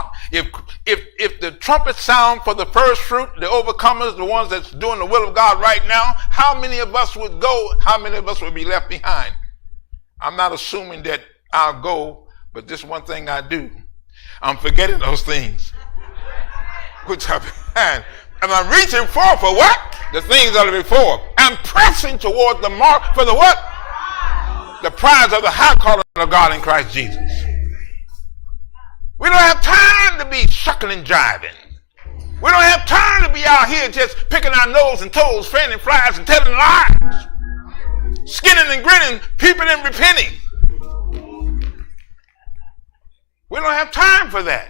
mark, if the trumpet sound for the first fruit, the overcomers, the ones that's doing the will of God right now, how many of us would go? How many of us would be left behind? I'm not assuming that I'll go, but this one thing I do. I'm forgetting those things, which are behind. And I'm reaching forward for what? The things that are before. I'm pressing toward the mark for the what? The prize of the high calling of God in Christ Jesus. We don't have time to be shucking and jiving. We don't have time to be out here just picking our nose and toes, fanning flies and telling lies. Skinning and grinning, peeping and repenting. We don't have time for that.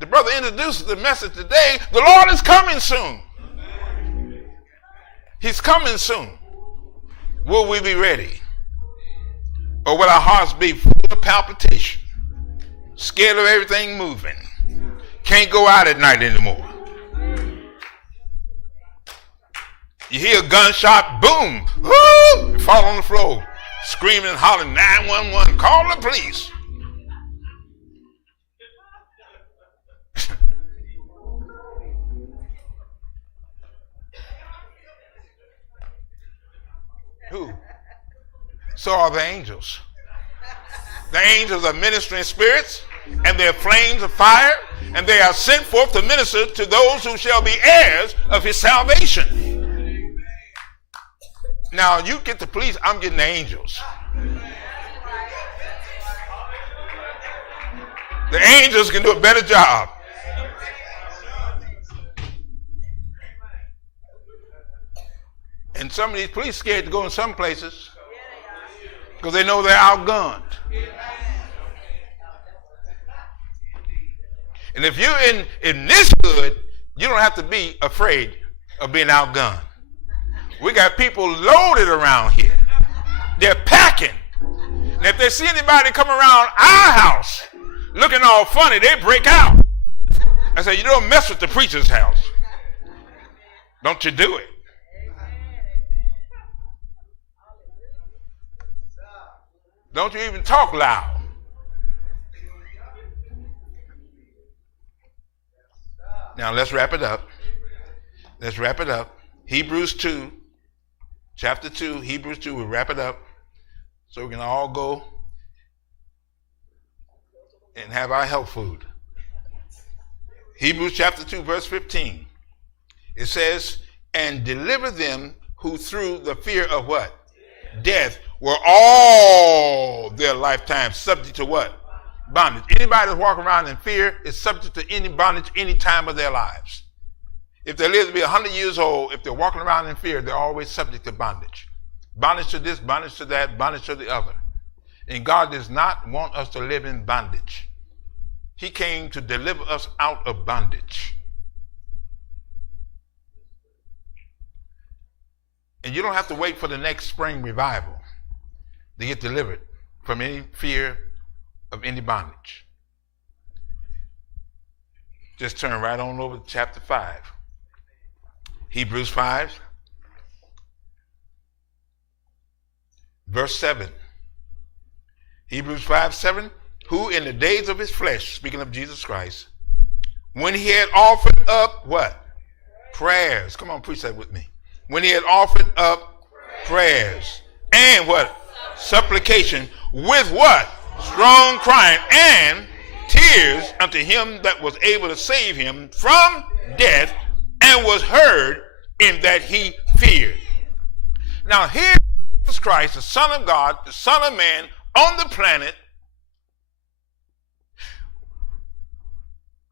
The brother introduces the message today. The Lord is coming soon. He's coming soon. Will we be ready? Or will our hearts be full of palpitation? Scared of everything moving? Can't go out at night anymore. You hear a gunshot, boom, whoo, you fall on the floor, screaming and hollering, 911, call the police. Who? So are the angels. The angels are ministering spirits, and they're flames of fire, and they are sent forth to minister to those who shall be heirs of his salvation. Now, you get the police, I'm getting the angels. The angels can do a better job. And some of these police scared to go in some places because they know they're outgunned. And if you're in this hood, you don't have to be afraid of being outgunned. We got people loaded around here. They're packing. And if they see anybody come around our house looking all funny, they break out. I say, you don't mess with the preacher's house. Don't you do it. Don't you even talk loud. Now let's wrap it up. Let's wrap it up. Hebrews 2, chapter 2, Hebrews 2, we'll wrap it up so we can all go and have our health food. Hebrews chapter 2, verse 15. It says, and deliver them who through the fear of what? Death were all their lifetime subject to what? Bondage. Anybody that's walking around in fear is subject to any bondage any time of their lives. If they live to be 100 years old, if they're walking around in fear, they're always subject to bondage. Bondage to this, bondage to that, bondage to the other. And God does not want us to live in bondage. He came to deliver us out of bondage. And you don't have to wait for the next spring revival to get delivered from any fear of any bondage. Just turn right on over to chapter 5. Hebrews 5, verse 7. Hebrews 5, 7. Who in the days of his flesh, speaking of Jesus Christ, when he had offered up what? Prayers. Come on, preach that with me. When he had offered up prayers and what? Supplication with what? Strong crying and tears unto him that was able to save him from death, and was heard in that he feared. Now here is Christ, the Son of God, the Son of Man, on the planet,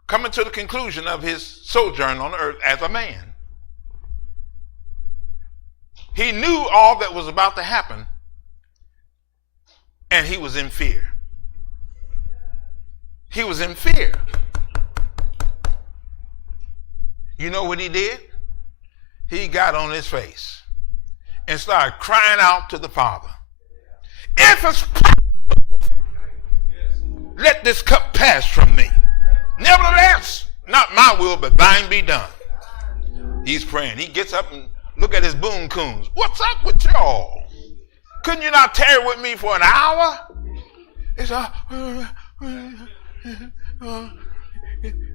coming to the conclusion of his sojourn on earth as a man. He knew all that was about to happen, and he was in fear. He was in fear. You know what he did? He got on his face and started crying out to the Father. If it's possible, let this cup pass from me. Nevertheless, not my will, but thine be done. He's praying. He gets up and look at his boon coons. What's up with y'all? Couldn't you not tarry with me for an hour? It's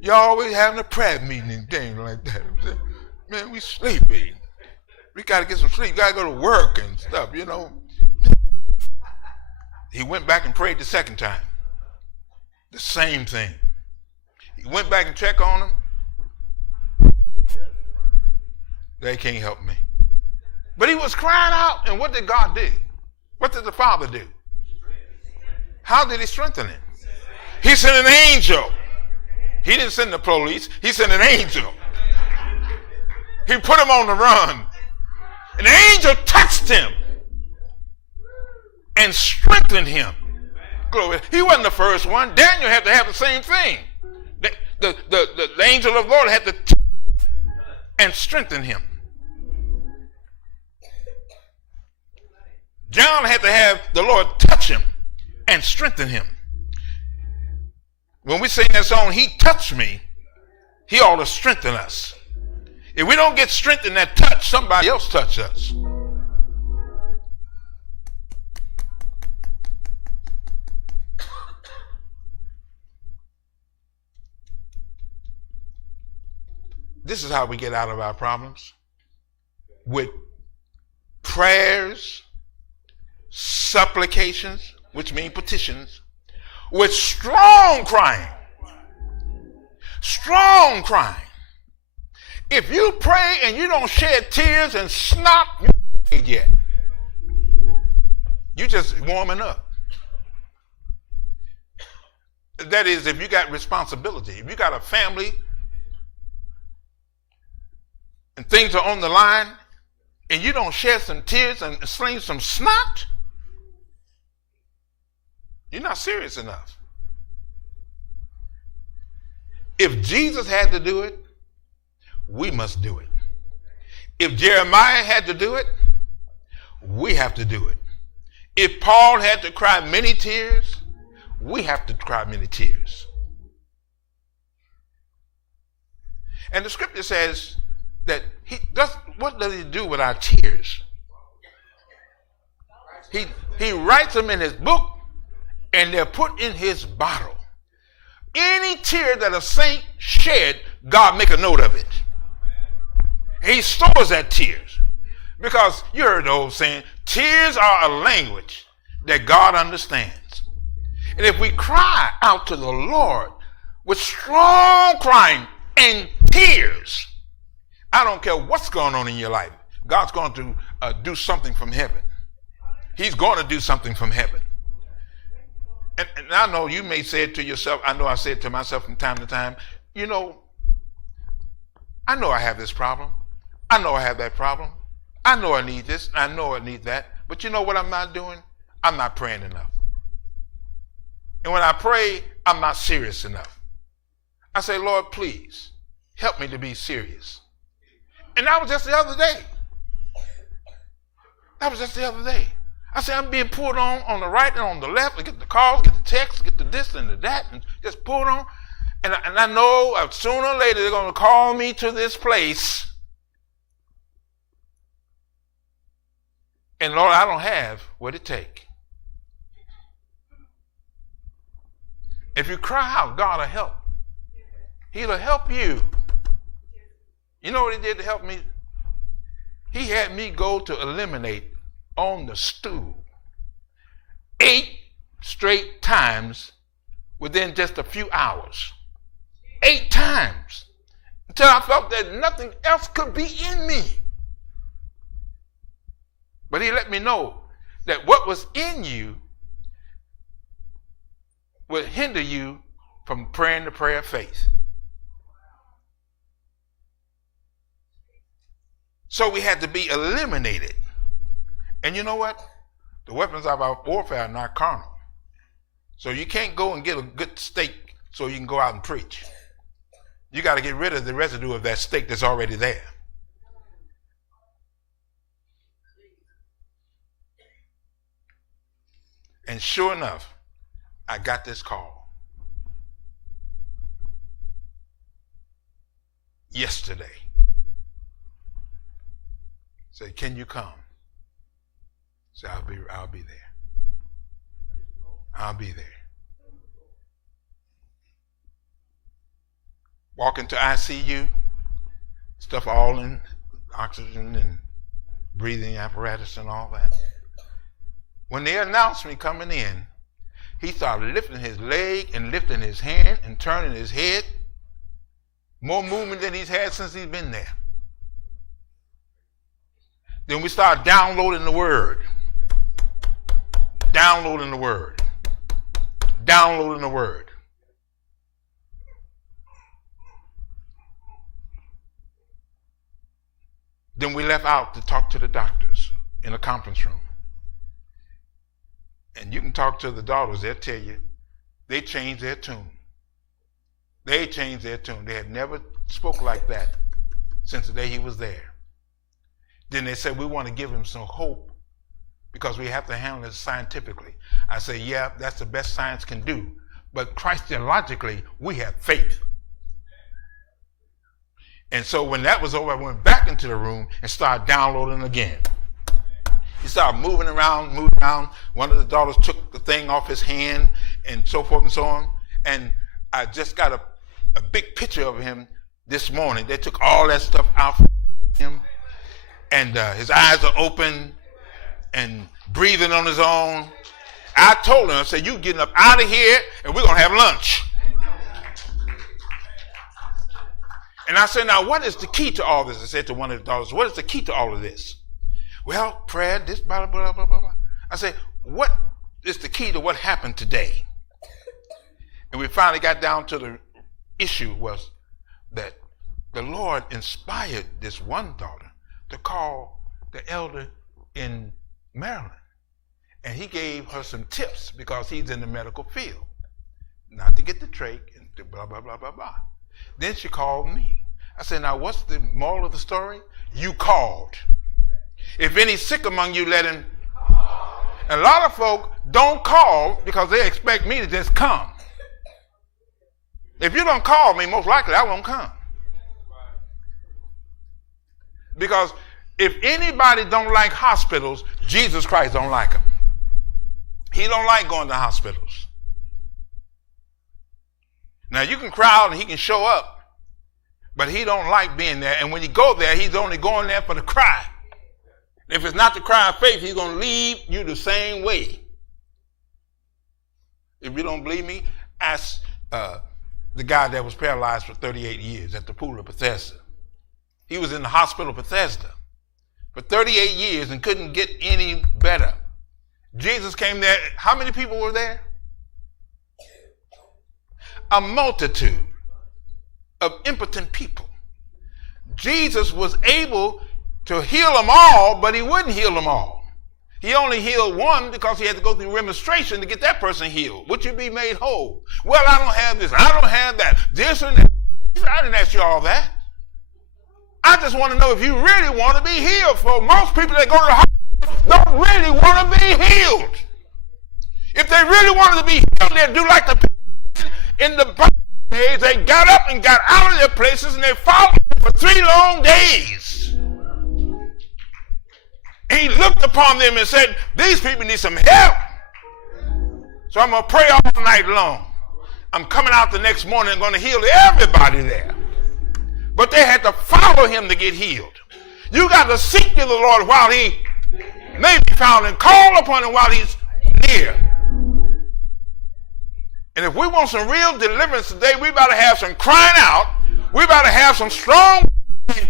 Y'all always having a prayer meeting and things like that. Man, we sleepy. We got to get some sleep. We got to go to work and stuff, you know. He went back and prayed the second time. The same thing. He went back and checked on him. They can't help me. But he was crying out, and what did God do? What did the Father do? How did he strengthen him? He sent an angel. He didn't send the police. He sent an angel. He put him on the run. And the angel touched him and strengthened him. Glory. He wasn't the first one. Daniel had to have the same thing. The angel of the Lord had to touch and strengthen him. John had to have the Lord touch him and strengthen him. When we sing that song, He touched me, He ought to strengthen us. If we don't get strength in that touch, somebody else touch us. This is how we get out of our problems. With prayers, supplications, which mean petitions, with strong crying. Strong crying. If you pray and you don't shed tears and snot, you ain't prayed yet. You just warming up. That is, if you got responsibility, if you got a family and things are on the line, and you don't shed some tears and sling some snot, you're not serious enough. If Jesus had to do it, we must do it. If Jeremiah had to do it, we have to do it. If Paul had to cry many tears, we have to cry many tears. And the scripture says that what does he do with our tears? He writes them in his book, and they're put in his bottle. Any tear that a saint shed, God make a note of it. He stores that tears. Because you heard the old saying, tears are a language that God understands. And if we cry out to the Lord with strong crying and tears, I don't care what's going on in your life, God's going to do something from heaven. He's going to do something from heaven. And I know you may say it to yourself. I know I say it to myself from time to time. You know, I know I have this problem. I know I have that problem. I know I need this. I know I need that. But you know what I'm not doing? I'm not praying enough. And when I pray, I'm not serious enough. I say, Lord, please help me to be serious. And that was just the other day. I said, I'm being pulled on the right and on the left, and get the calls, get the texts, get the this and the that, and just pulled on. And I know sooner or later they're going to call me to this place. And Lord, I don't have what it takes. If you cry out, God will help. He'll help you. You know what he did to help me? He had me go to eliminate on the stool 8 straight times within just a few hours. 8 times. Until I felt that nothing else could be in me. But he let me know that what was in you would hinder you from praying the prayer of faith. So we had to be eliminated. And you know what? The weapons of our warfare are not carnal. So you can't go and get a good steak so you can go out and preach. You got to get rid of the residue of that steak that's already there. And sure enough, I got this call yesterday. Said, can you come? Said, I'll be there. I'll be there. walk into ICU, stuff all in oxygen and breathing apparatus and all that. When they announced me coming in, he started lifting his leg and lifting his hand and turning his head. More movement than he's had since he's been there. Then we started downloading the word. Downloading the word. Downloading the word. Then we left out to talk to the doctors in a conference room. And you can talk to the daughters, they'll tell you, they changed their tune. They changed their tune. They had never spoke like that since the day he was there. Then they said, we want to give him some hope because we have to handle it scientifically. I say, yeah, that's the best science can do. But Christologically, we have faith. And so when that was over, I went back into the room and started downloading again. He started moving around. One of the daughters took the thing off his hand and so forth and so on. And I just got a big picture of him this morning. They took all that stuff out from him. And his eyes are open and breathing on his own. I told him, I said, you getting up out of here and we're going to have lunch. And I said, now what is the key to all this? I said to one of the daughters, what is the key to all of this? Well, prayer, this, blah, blah, blah, blah, blah. I said, what is the key to what happened today? And we finally got down to the issue was that the Lord inspired this one daughter to call the elder in Maryland. And he gave her some tips because he's in the medical field. Not to get the trach and blah, blah, blah, blah, blah. Then she called me. I said, now what's the moral of the story? You called. If any sick among you, let him. A lot of folk don't call because they expect me to just come. If you don't call me, most likely I won't come. Because if anybody don't like hospitals, Jesus Christ don't like them. He don't like going to hospitals. Now you can crowd and he can show up, but he don't like being there. And when you go there, he's only going there for the cry. If it's not the cry of faith, he's going to leave you the same way. If you don't believe me, ask the guy that was paralyzed for 38 years at the pool of Bethesda. He was in the hospital of Bethesda for 38 years and couldn't get any better. Jesus came there. How many people were there? A multitude of impotent people. Jesus was able to heal them all, but he wouldn't heal them all. He only healed one because he had to go through remonstration to get that person healed. Would you be made whole? Well, I don't have this. I don't have that. This and that. I didn't ask you all that. I just want to know if you really want to be healed. For most people that go to the hospital don't really want to be healed. If they really wanted to be healed, they'd do like the people in the Bible days. They got up and got out of their places and they followed him for 3 long days. He looked upon them and said, these people need some help. So I'm going to pray all night long. I'm coming out the next morning and going to heal everybody there. But they had to follow him to get healed. You got to seek the Lord while he may be found and call upon him while he's near. And if we want some real deliverance today, we better have some crying out. We better have some strong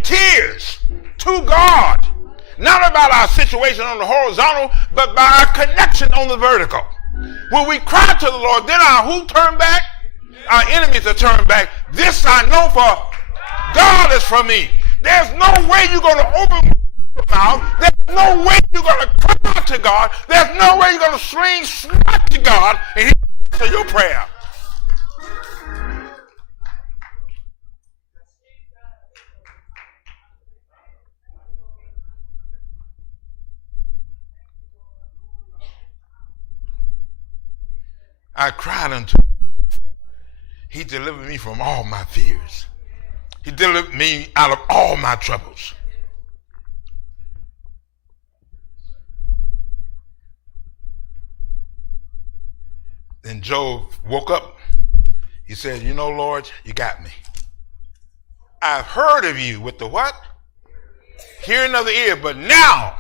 tears to God. Not about our situation on the horizontal, but by our connection on the vertical. When we cry to the Lord, then our who turn back? Our enemies are turned back. This I know for God is for me. There's no way you're going to open your mouth. There's no way you're going to cry out to God. There's no way you're going to swing snot to God and he will answer your prayer. I cried unto him. He delivered me from all my fears. He delivered me out of all my troubles. Then Job woke up. He said, you know, Lord, you got me. I've heard of you with the what? Hearing of the ear, but now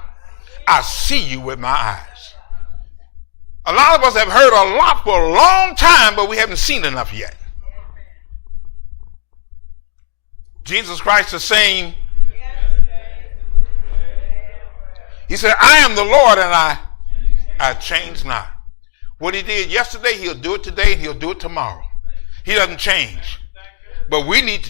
I see you with my eyes. A lot of us have heard a lot for a long time, but we haven't seen enough yet. Jesus Christ is saying, he said, I am the Lord and I change not. What he did yesterday, he'll do it today and he'll do it tomorrow. He doesn't change. But we need to change.